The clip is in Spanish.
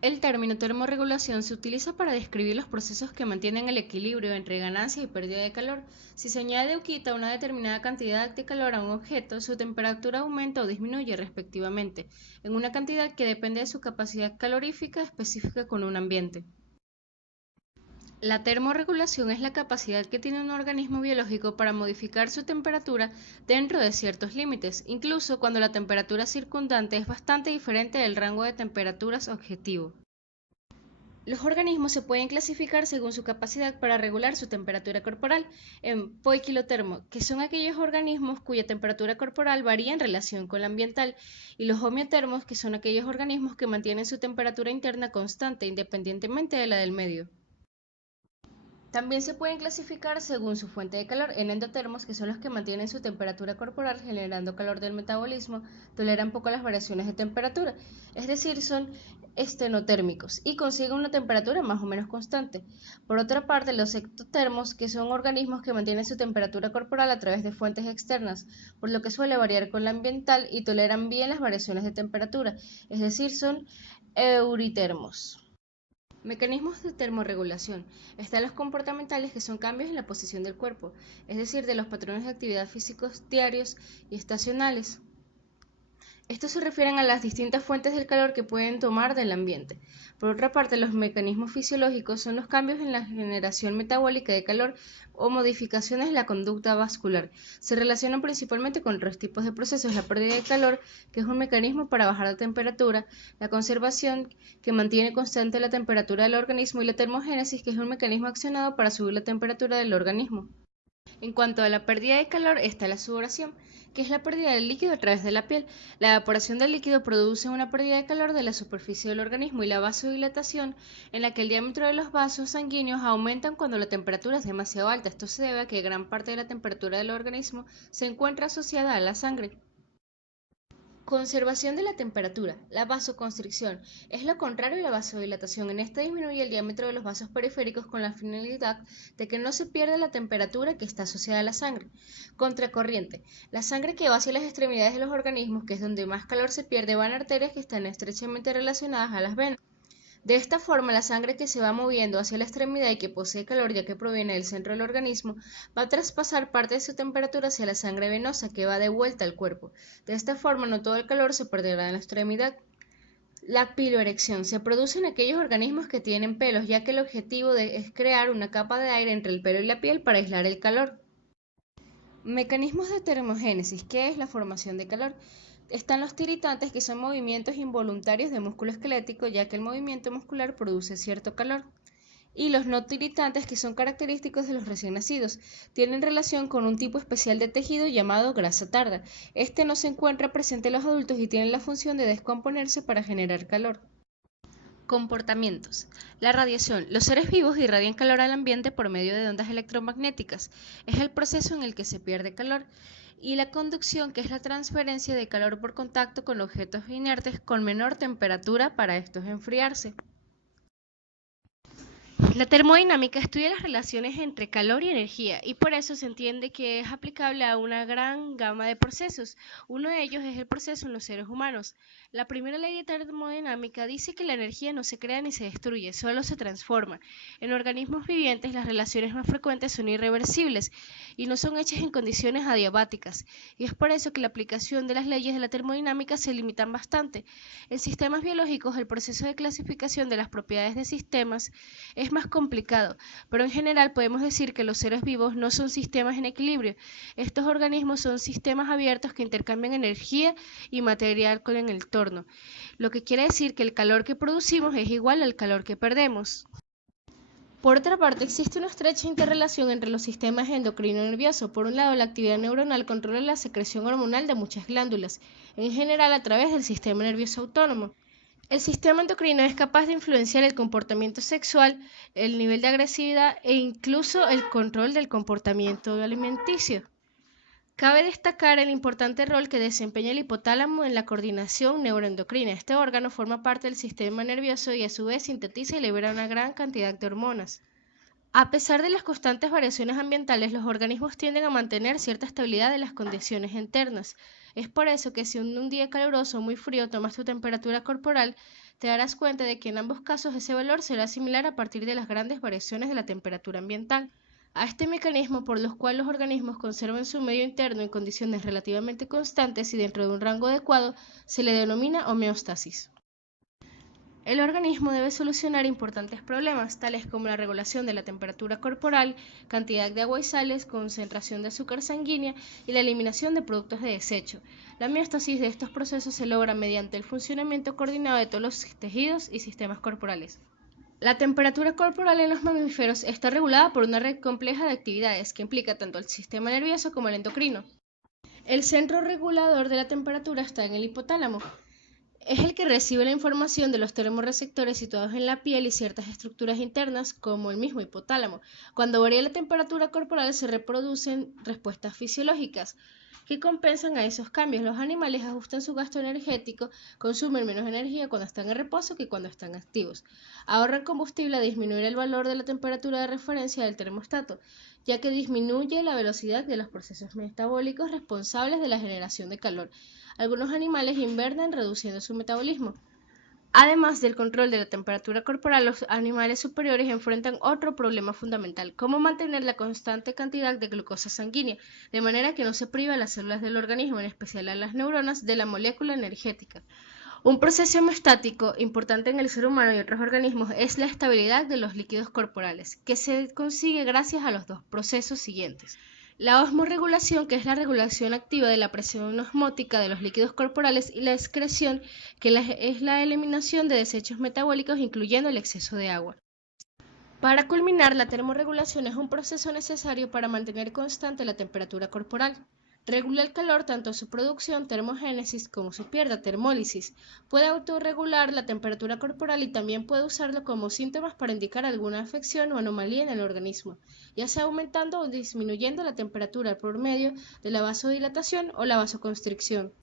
El término termorregulación se utiliza para describir los procesos que mantienen el equilibrio entre ganancia y pérdida de calor. Si se añade o quita una determinada cantidad de calor a un objeto, su temperatura aumenta o disminuye respectivamente, en una cantidad que depende de su capacidad calorífica específica con un ambiente. La termorregulación es la capacidad que tiene un organismo biológico para modificar su temperatura dentro de ciertos límites, incluso cuando la temperatura circundante es bastante diferente del rango de temperaturas objetivo. Los organismos se pueden clasificar según su capacidad para regular su temperatura corporal en poiquilotermo, que son aquellos organismos cuya temperatura corporal varía en relación con la ambiental, y los homeotermos, que son aquellos organismos que mantienen su temperatura interna constante independientemente de la del medio. También se pueden clasificar según su fuente de calor en endotermos, que son los que mantienen su temperatura corporal generando calor del metabolismo, toleran poco las variaciones de temperatura, es decir, son estenotérmicos y consiguen una temperatura más o menos constante. Por otra parte, los ectotermos, que son organismos que mantienen su temperatura corporal a través de fuentes externas, por lo que suele variar con la ambiental y toleran bien las variaciones de temperatura, es decir, son euritermos. Mecanismos de termorregulación. Están los comportamentales, que son cambios en la posición del cuerpo, es decir, de los patrones de actividad físicos diarios y estacionales. Estos se refieren a las distintas fuentes del calor que pueden tomar del ambiente. Por otra parte, los mecanismos fisiológicos son los cambios en la generación metabólica de calor o modificaciones en la conducta vascular. Se relacionan principalmente con tres tipos de procesos: la pérdida de calor, que es un mecanismo para bajar la temperatura; la conservación, que mantiene constante la temperatura del organismo; y la termogénesis, que es un mecanismo accionado para subir la temperatura del organismo. En cuanto a la pérdida de calor, está la sudoración, que es la pérdida del líquido a través de la piel. La evaporación del líquido produce una pérdida de calor de la superficie del organismo, y la vasodilatación, en la que el diámetro de los vasos sanguíneos aumentan cuando la temperatura es demasiado alta. Esto se debe a que gran parte de la temperatura del organismo se encuentra asociada a la sangre. Conservación de la temperatura. La vasoconstricción es lo contrario a la vasodilatación. En esta disminuye el diámetro de los vasos periféricos con la finalidad de que no se pierda la temperatura que está asociada a la sangre. Contracorriente. La sangre que va hacia las extremidades de los organismos, que es donde más calor se pierde, va en arterias que están estrechamente relacionadas a las venas. De esta forma, la sangre que se va moviendo hacia la extremidad y que posee calor ya que proviene del centro del organismo, va a traspasar parte de su temperatura hacia la sangre venosa, que va de vuelta al cuerpo. De esta forma, no todo el calor se perderá en la extremidad. La piloerección se produce en aquellos organismos que tienen pelos, ya que el objetivo es crear una capa de aire entre el pelo y la piel para aislar el calor. Mecanismos de termogénesis. ¿Qué es la formación de calor? Están los tiritantes, que son movimientos involuntarios de músculo esquelético, ya que el movimiento muscular produce cierto calor. Y los no tiritantes, que son característicos de los recién nacidos, tienen relación con un tipo especial de tejido llamado grasa tarda. Este no se encuentra presente en los adultos y tiene la función de descomponerse para generar calor. Comportamientos. La radiación. Los seres vivos irradian calor al ambiente por medio de ondas electromagnéticas. Es el proceso en el que se pierde calor. Y la conducción, que es la transferencia de calor por contacto con objetos inertes con menor temperatura para estos enfriarse. La termodinámica estudia las relaciones entre calor y energía, y por eso se entiende que es aplicable a una gran gama de procesos. Uno de ellos es el proceso en los seres humanos. La primera ley de termodinámica dice que la energía no se crea ni se destruye, solo se transforma. En organismos vivientes, las relaciones más frecuentes son irreversibles y no son hechas en condiciones adiabáticas, y es por eso que la aplicación de las leyes de la termodinámica se limitan bastante. En sistemas biológicos, el proceso de clasificación de las propiedades de sistemas es más complicado, pero en general podemos decir que los seres vivos no son sistemas en equilibrio. Estos organismos son sistemas abiertos que intercambian energía y material con el entorno, lo que quiere decir que el calor que producimos es igual al calor que perdemos. Por otra parte, existe una estrecha interrelación entre los sistemas endocrino y nervioso. Por un lado, la actividad neuronal controla la secreción hormonal de muchas glándulas, en general a través del sistema nervioso autónomo. El sistema endocrino es capaz de influenciar el comportamiento sexual, el nivel de agresividad e incluso el control del comportamiento alimenticio. Cabe destacar el importante rol que desempeña el hipotálamo en la coordinación neuroendocrina. Este órgano forma parte del sistema nervioso y a su vez sintetiza y libera una gran cantidad de hormonas. A pesar de las constantes variaciones ambientales, los organismos tienden a mantener cierta estabilidad de las condiciones internas. Es por eso que si un día caluroso o muy frío tomas tu temperatura corporal, te darás cuenta de que en ambos casos ese valor será similar a partir de las grandes variaciones de la temperatura ambiental. A este mecanismo por los cual los organismos conservan su medio interno en condiciones relativamente constantes y dentro de un rango adecuado se le denomina homeostasis. El organismo debe solucionar importantes problemas, tales como la regulación de la temperatura corporal, cantidad de agua y sales, concentración de azúcar sanguínea y la eliminación de productos de desecho. La homeostasis de estos procesos se logra mediante el funcionamiento coordinado de todos los tejidos y sistemas corporales. La temperatura corporal en los mamíferos está regulada por una red compleja de actividades que implica tanto el sistema nervioso como el endocrino. El centro regulador de la temperatura está en el hipotálamo. Es el que recibe la información de los termorreceptores situados en la piel y ciertas estructuras internas, como el mismo hipotálamo. Cuando varía la temperatura corporal se reproducen respuestas fisiológicas que compensan a esos cambios. Los animales ajustan su gasto energético, consumen menos energía cuando están en reposo que cuando están activos. Ahorran combustible a disminuir el valor de la temperatura de referencia del termostato, ya que disminuye la velocidad de los procesos metabólicos responsables de la generación de calor. Algunos animales invernan reduciendo su metabolismo. Además del control de la temperatura corporal, los animales superiores enfrentan otro problema fundamental: cómo mantener la constante cantidad de glucosa sanguínea, de manera que no se prive a las células del organismo, en especial a las neuronas, de la molécula energética. Un proceso homeostático importante en el ser humano y otros organismos es la estabilidad de los líquidos corporales, que se consigue gracias a los dos procesos siguientes. La osmorregulación, que es la regulación activa de la presión osmótica de los líquidos corporales, y la excreción, que es la eliminación de desechos metabólicos, incluyendo el exceso de agua. Para culminar, la termorregulación es un proceso necesario para mantener constante la temperatura corporal. Regula el calor, tanto su producción, termogénesis, como su pérdida, termólisis. Puede autorregular la temperatura corporal y también puede usarlo como síntomas para indicar alguna afección o anomalía en el organismo, ya sea aumentando o disminuyendo la temperatura por medio de la vasodilatación o la vasoconstricción.